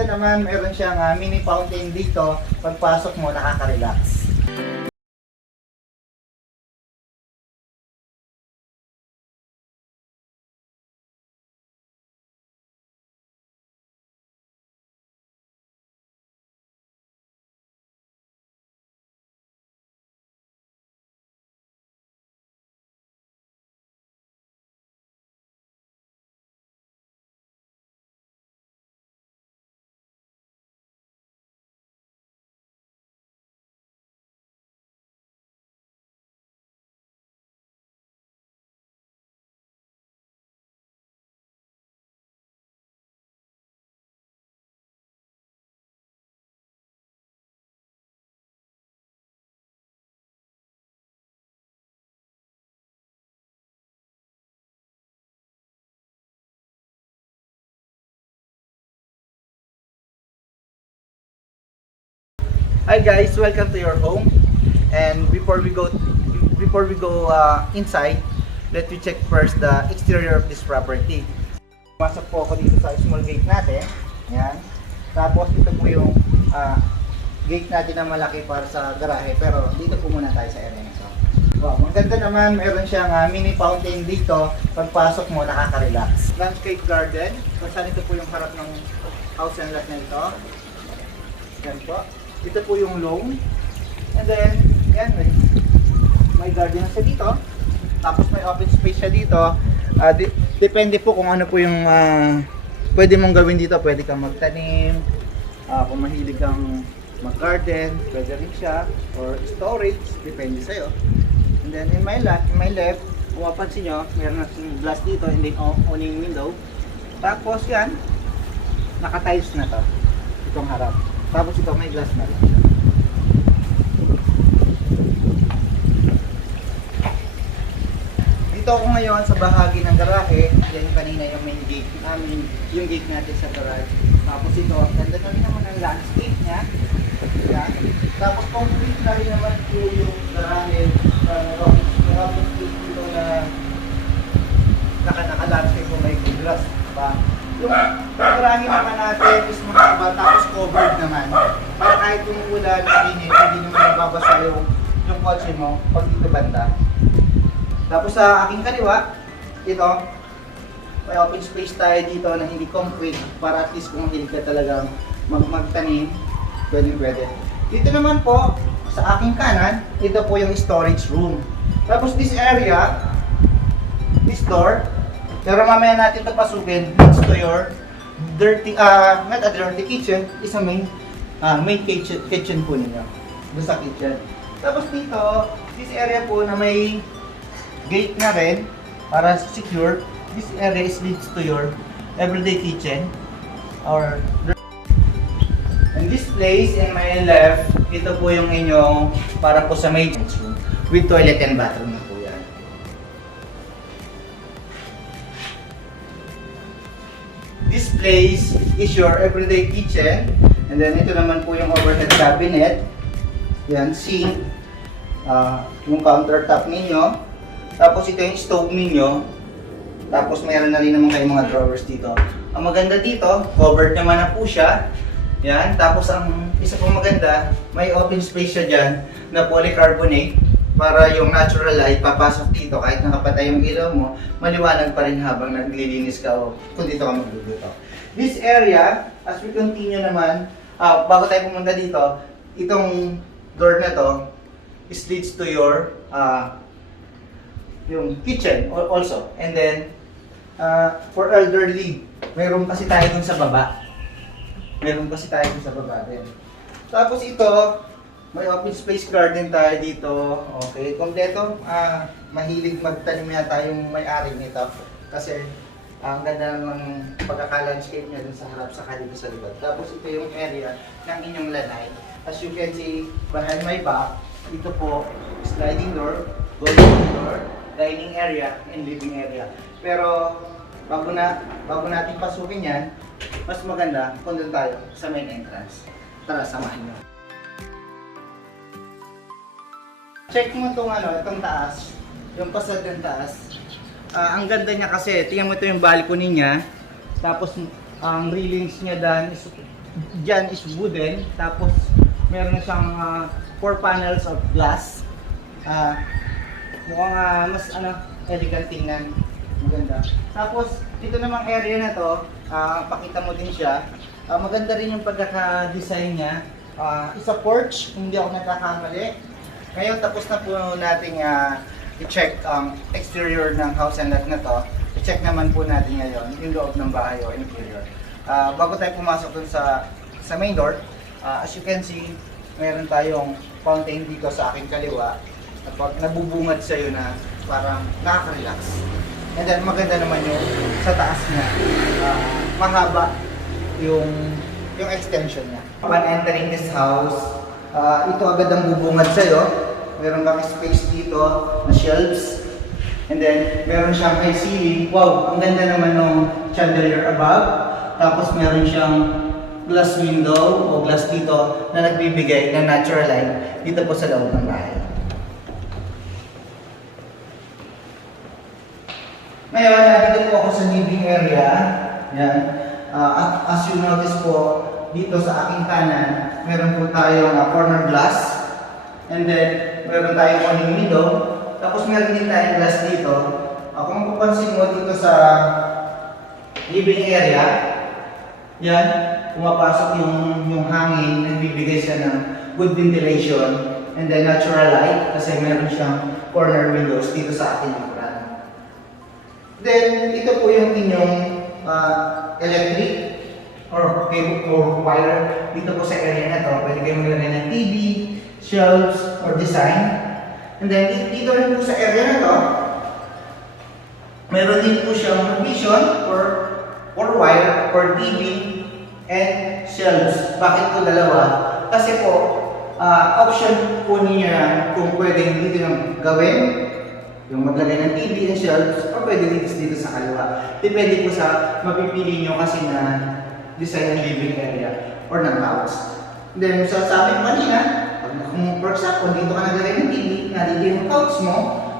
maganda naman, meron siyang mini fountain dito. Pagpasok mo, nakaka-relax. Hi guys, welcome to your home. And before we go inside, let me check first the exterior of this property. Masok po ako dito sa small gate natin. Yan. Tapos ito po yung gate natin na malaki para sa garahe. Pero dito po muna tayo sa area nito. Wow, maganda naman, meron siyang mini fountain dito. Pagpasok mo, nakaka-relax. Landscape garden. Kung saan ito po yung harap ng house and lot na ito. Yan po. Ito po yung loan. And then, yan, may garden siya dito. Tapos may open space siya dito. Depende po kung ano po yung pwede mong gawin dito. Pwede kang magtanim. Kung mahilig kang mag-garden, pwede rin siya. Or storage, depende sa'yo. And then in my left, kung mapansin nyo, mayroon na glass dito and then awning window. Tapos yan, naka-tiles na to. Itong harap. Tapos ito may glass na rin siya. Dito ako ngayon sa bahagi ng garahe. Yan yung kanina yung main gate namin, yung gate natin sa garage. Tapos ito, ganda na rin naman ang landscape niya. Yan. Tapos complete na rin naman po yung garahe. Open space dito na naka-landscape po may glass pa. Yung garahe naman natin is makaba tapos covered naman. Para kahit umuulan, hindi naman mababasa yung kotse mo pag dito banda. Tapos sa aking kaliwa, ito, may open space tayo dito na hindi concrete para at least kung mahilig ka talagang magtanim, pwede. Dito naman po, sa aking kanan, ito po yung storage room. Tapos this area, this door, pero mamaya natin ito pasukin, leads to your dirty, not a dirty kitchen, is a main kitchen po ninyo. Doon sa kitchen. Tapos dito, this area po na may gate na rin para secure. This area is leads to your everyday kitchen. And this place in my left, ito po yung inyong para po sa main room with toilet and bathroom na po yan. This place is your everyday kitchen. And then ito naman po yung overhead cabinet. Yan, sink. Yung countertop ninyo. Tapos ito yung stove ninyo. Tapos mayroon na rin naman kayong mga drawers dito. Ang maganda dito, covered naman na po siya. Yan. Tapos ang isa pong maganda, may open space siya dyan na polycarbonate para yung natural light papasok dito kahit nakapatay yung ilaw mo, maliwanag pa rin habang naglilinis ka o kung dito ka magluluto. This area, as we continue naman, bago tayo pumunta dito, itong door na to is leads to your yung kitchen also. And then, for elderly, meron kasi tayo dun sa baba. Din. Tapos ito, may open space garden tayo dito. Okay, kompleto. Mahilig magtanim yata yung may-ari nito. Kasi ang ganda ng pagkaka-landscape niya dun sa harap sa dito sa likod. Tapos ito yung area ng inyong lanay. As you can see, behind my back, ito po, sliding door, golden door, dining area, and living area. Pero bago natin pasukin yan, mas maganda kung doon tayo sa main entrance. Tara, samahan nyo. Check mo itong taas, yung pasad ng taas. Ang ganda niya kasi, tingnan mo ito yung balcony niya. Tapos ang railings niya dyan is dyan is wooden, tapos meron siyang 4 panels of glass. Mukhang mas elegant tingnan. Maganda. Tapos, dito namang area na to, pakita mo din siya. Maganda rin yung pagkaka-design niya. Isa porch, hindi ako nagkakamali. Ngayon, tapos na po natin i-check ang exterior ng house and lot na to. I-check naman po natin ngayon yung loob ng bahay o interior. Bago tayo pumasok dun sa main door, as you can see, meron tayong fountain dito sa aking kaliwa. At pag nabubungad sa'yo na parang nakaka-relax. And then maganda naman yung sa taas niya. Mahaba yung extension niya. Upon entering this house, ito agad ang bubungad sa'yo. Meron kang space dito na shelves. And then meron siyang high ceiling. Wow, ang ganda naman ng chandelier above. Tapos meron siyang glass window o glass dito na nagbibigay ng natural light dito po sa loob ng bahay. Ngayon, dito po ako sa living area. Yan. As you notice po, dito sa aking kanan, meron po tayong corner glass. And then, meron tayong awning window. Tapos meron din tayong glass dito. Kung mapapansin mo dito sa living area, yan, pumapasok yung hangin, nagbibigay siya ng good ventilation. And then natural light, kasi meron siyang corner windows dito sa ating front. Then, ito po yung inyong electric or wire dito po sa area na to. Pwede kayong maglagay ng TV, shelves, or design. And then, dito rin po sa area na to, meron din po siyang provision for wire, for TV, and shelves. Bakit po dalawa? Kasi po, option po niya kung pwedeng dito yung gawin, yung maglagay ng TV and shelves, o pwede dito sa kaliwa. Depende po sa mapipili nyo kasi na design ng living area or ng house. Then, sabi ko kanina, kung for example, dito ka naglagay ng TV, narito yung couch mo,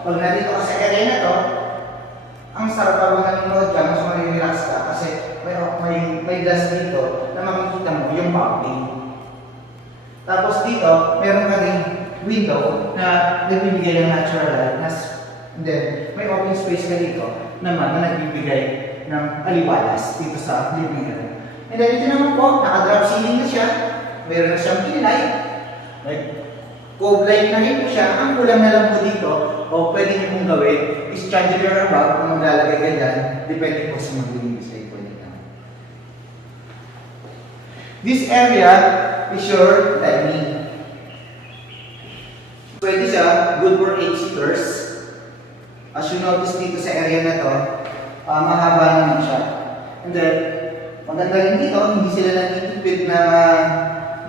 pag narito ka sa area na to, ang sarap pag nanonood ka, mas marirelax ka kasi may glass dito na makikita mo yung public. Tapos dito, meron ka rin window na nagbibigay ng natural light. And then, may open space ka dito naman na nagbibigay ng aliwalas dito sa living area. And then, ito naman po, naka-drop ceiling na siya. Meron na siyang pin light. Cove light na rin po siya. Ang kulang na lang po dito, o pwede niyo pong gawin, is chandelier above kung maglalagay ka dyan. Depende po sa maglinis kayo po dito. This area is your dining. Pwede siya, good for 8 seaters. As you notice dito sa area na to, mahaba naman siya. And then, maganda rin dito, hindi sila nagtitipid na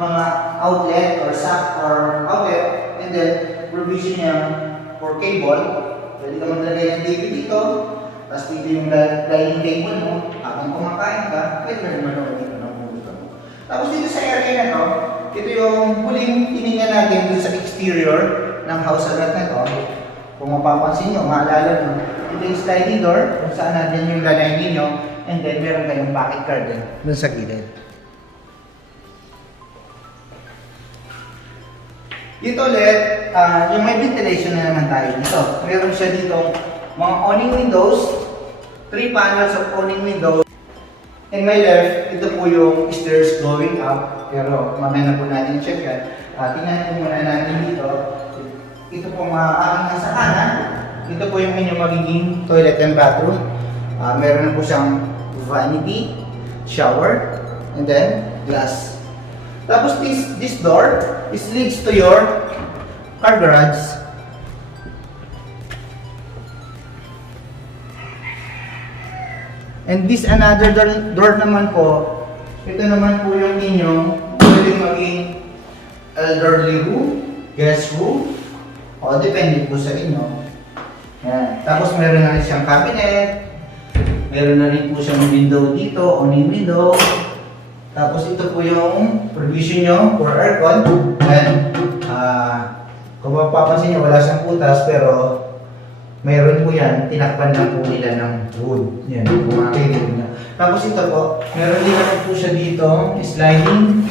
mga outlet or sock or outlet. And then, provision niya for cable. Pwede ka maglagay ng TV dito. Tapos dito yung dining table mo. Habang kumakain ka, pwede ka rin manood dito ng movie ka mo. Tapos dito sa area na to, ito yung huling tinignan natin dito sa exterior ng house agad na to. Kung mapapansin nyo, maalala nyo, ito yung sliding door, kung saan natin yung lanay ninyo, and then meron kayong pocket curtain dun sa gilid. Dito ulit, yung may ventilation na naman tayo dito. Meron siya dito mga awning windows, 3 panels of awning windows. In my left, ito po yung stairs going up, pero mamaya na po natin check yan. Tingnan po muna natin dito. Ito po aking nasa kanan. Ito po yung inyong magiging toilet and bathroom. Meron na po siyang vanity, shower, and then glass. Tapos this door leads to your car garage. And this another door naman po, ito naman po yung inyong pwedeng maging elderly room, guest room, o depende po sa inyo. Yan. Tapos meron na rin siyang cabinet, meron na rin po siyang window dito, awning window. Tapos ito po yung provision nyo for aircon. Yan. Kung mapapansin nyo, wala siyang putas pero Mayroon po yan, tinakpan lang po nila ng wood. Yan, kung makikita nyo. Tapos ito po, meron din naman po siya dito, sliding.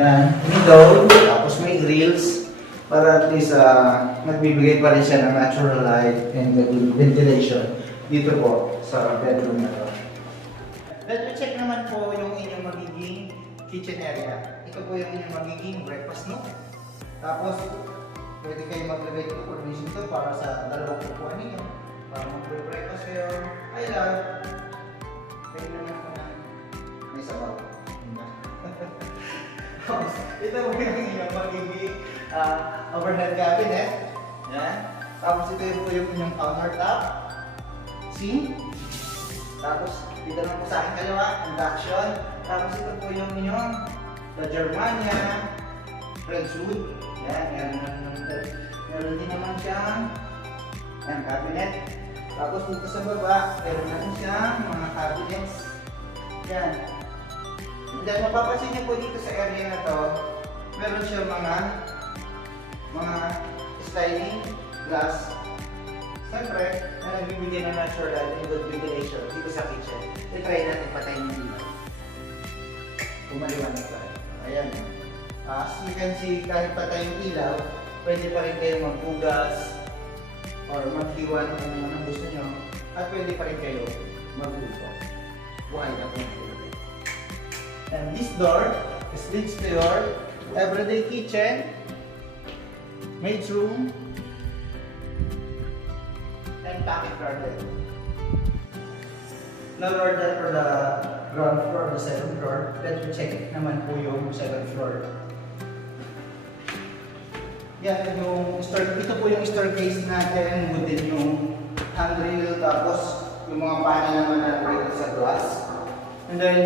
Yan, window, tapos may grills. Para at least magbibigay pa rin siya ng natural light and ventilation dito po sa bedroom na to. Let me check naman po yung inyong magiging kitchen area. Ito po yung inyong magiging breakfast nook. Tapos, pwede kayo maglagay ito provision ito para sa dalawang kukuha ninyo. Para mag-breakfast kayo. I love. Pwede naman po na may sabaw. Ito po yung inyong magiging overhead cabinet. Yan. Tapos ito po yung inyong countertop. Sink. Tapos dito naman po sa akin kalawa, induction. Tapos ito po yung inyong the Germania French wood. Yan. Meron din naman siyang cabinet. Tapos dito sa baba, meron naman siyang mga cabinets. Yan. And then mapapansin niyo po dito sa area na to, meron siyang mga sliding glass. Siyempre, na nagbibigay ng natural light and good ventilation dito sa kitchen. I-try natin patayin yung ilaw. Kumaliwanag tayo. Ayan. As you can see, kahit patay yung ilaw, pwede pa rin kayo magbugas or maghiwa kung ano gusto nyo. At pwede pa rin kayo magluto. Buhay na po. And this door leads to your everyday kitchen, maid's room, and pocket garden. Now we're done for the ground floor, the second floor. Let's check naman po yung second floor. Yan yung ito po yung staircase natin, wood din yung handrail, tapos yung mga panel naman natin dito sa glass. And then,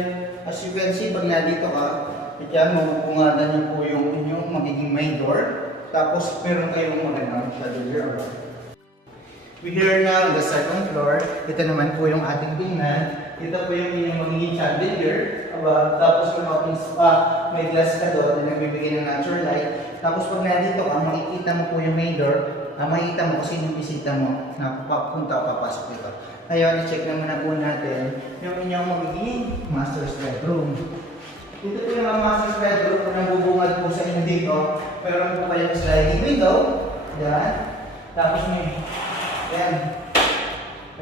as you can see, pag nandito ka, yan, mapupungatan niyo po yung inyong magiging main door. Tapos, meron kayong magandang chandelier. We here now the second floor. Ito naman po yung ating tingnan. Ito po yung inyong magiging chandelier. Tapos may glass ka doon na nagbibigay ng natural light. Tapos pag nandito ka, makikita mo po yung main door. Makikita mo kasi yung bisita mo na papunta o papasok dito. Ngayon, i-check naman na po natin yung inyong magiging master's bedroom. Dito po yung master's bedroom kung nabubungad po sa inyo dito. Meron po kayong sliding window. Yan. Tapos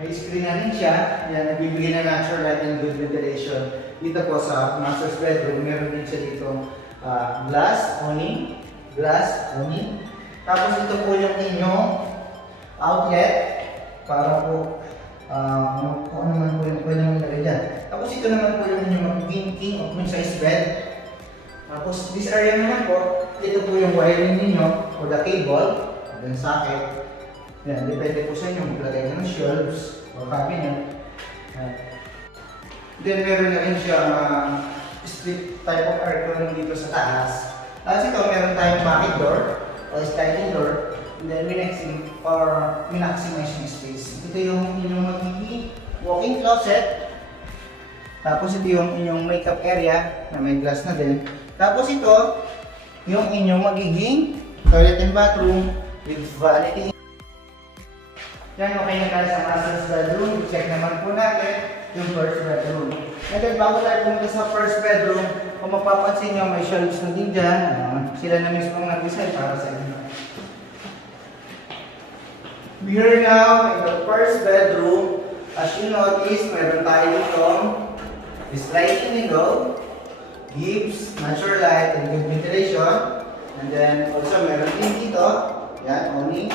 may screen na rin siya. Yan, nagbibigay na natural light and good ventilation. Dito po sa master's bedroom, meron din siya dito glass awning. Tapos ito po yung inyong outlet para po kung ano man po yung pwede mong ilagay dyan. Tapos ito naman po yung inyong magiging king of queen size bed. Tapos this area naman po, ito po yung wiring ninyo for the cable, then socket. Yan, depende po sa inyo, maglagay ka ng shelves o cabinet. Then meron na rin siya split type of aircon dito sa taas. Tapos ito, meron tayong pocket door o sliding door. And then minmaximize yung space. Ito yung inyong magiging walk-in closet. Tapos ito yung inyong makeup area na may glass na din. Tapos ito, yung inyong magiging toilet and bathroom with vanity. Yan, okay na tayo sa master's bedroom. Check naman po natin yung first bedroom. And then bago tayo pumunta sa first bedroom, kung mapapansin nyo, may shelves na din dyan. Sila na mismo ang nag-design para sa inyo. We are now in the first bedroom. As you notice, meron tayo dito sliding window, gives natural light and good ventilation. And then also meron din dito, yan, awning.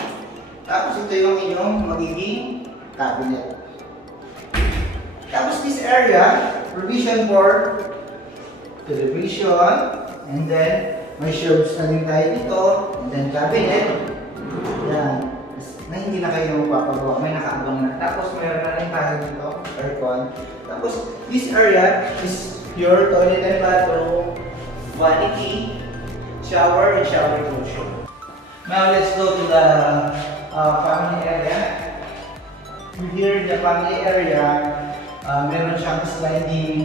Tapos ito yung inyong magiging cabinet. Tapos this area, provision for television, and then may shelves na din tayo dito, and then cabinet. Yan. Na hindi na kayo magpapagawa, may nakaabang na. Tapos mayroon na rin tayo dito, aircon. Tapos this area is your toilet and bathroom, vanity, shower, and shower enclosure. Now let's go to the family area. Here in the family area, meron siyang sliding.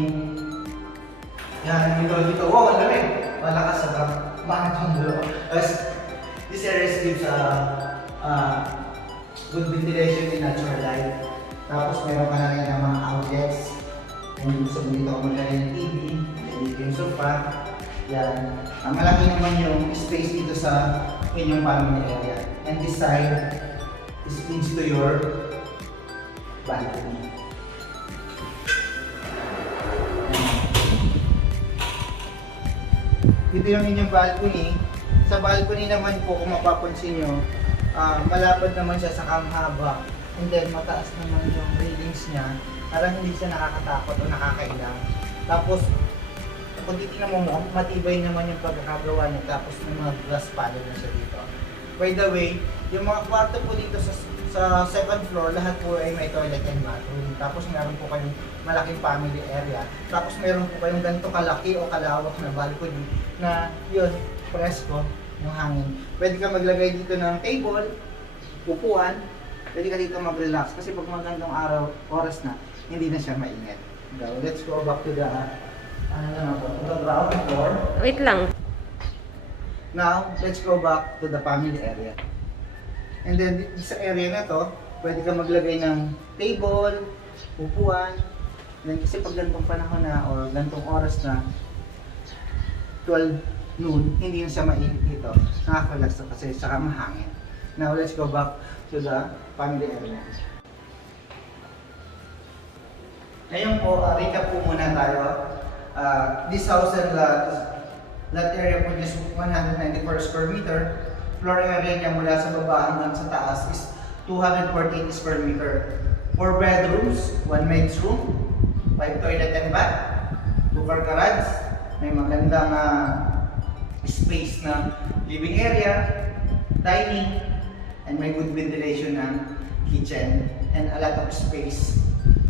Yan, dito. Wow, ang dami. Malakas sa bakit yung dalawa. This area gives good ventilation and natural light. Tapos meron ka na rin ng mga outlets. Kung gusto mo dito ka maglalagay ng TV, dito yung sofa. Yan. Malaki naman yung space dito sa inyong family area. And this side is leads to your balcony. Ito yung inyong balcony. Sa balcony naman po, kung mapapansin nyo, malapad naman siya sa kamhaba. And then mataas naman yung railings niya. Parang hindi siya nakakatakot o nakakailang. Tapos, kung titignan mo, matibay naman yung pagkakagawa niya. Tapos may mga glass panel na siya dito. By the way, yung mga kwarto po dito sa second floor, lahat po ay may toilet and bathroom. Tapos meron po kayong malaking family area. Tapos meron po kayong ganito kalaki o kalawak na balcony na yun, presko, yung hangin. Pwede ka maglagay dito ng table, upuan, pwede ka dito mag-relax. Kasi pag magandang araw, oras na, hindi na siya mainit. So, let's go back to the, to the ground floor. Wait lang. Now, let's go back to the family area. And then, sa area na to, pwede ka maglagay ng table, upuan. Then, kasi pag gantong panahon na o gantong oras na, 12 noon, hindi na siya mainit dito. Nakaka-relax kasi saka mahangin. Now, let's go back to the family area. Ngayon po, recap po muna tayo. This house and lot area po is 194 square meter. Floor area niya mula sa baba hanggang sa taas is 214 square meter. 4 bedrooms, 1 maid's room, 5 toilet and bath, 2 car garage, may magandang space na living area, dining, and may good ventilation ng kitchen, and a lot of space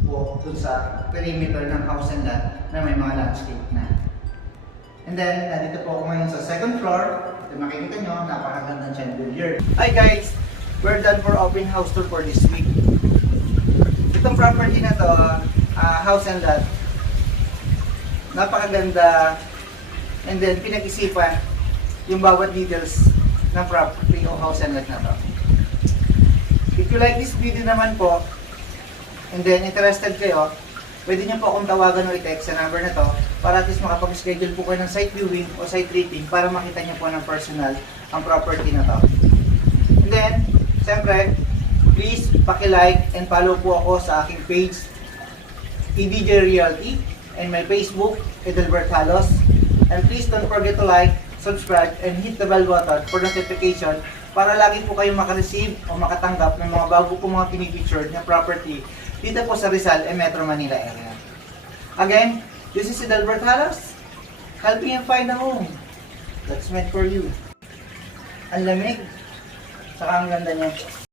po dun sa perimeter ng house and lot na may mga landscape na. And then, nandito po ako ngayon sa second floor. Ito makikita nyo, napakagandang chandelier. Hi guys! We're done for open house tour for this week. Itong property na to, house and lot, napakaganda. And then, pinag-isipan yung bawat details ng property o house and lot na to. If you like this video naman po, and then interested kayo, pwede nyo po akong tawagan o i-text sa number na to para at least makapag-schedule po kayo ng site viewing o site rating para makita nyo po ng personal ang property na to. And then, siyempre, please paki-like and follow po ako sa aking page, EDJ Realty, and my Facebook, Edelbert Halos. And please don't forget to like, subscribe, and hit the bell button for notification para lagi po kayong makareceive o makatanggap ng mga bago po mga pinipictured na property dito po sa Rizal and Metro Manila area. Again, this is Edelbert Halos, helping you find a home that's meant for you. Ang lamig, saka ang ganda niya.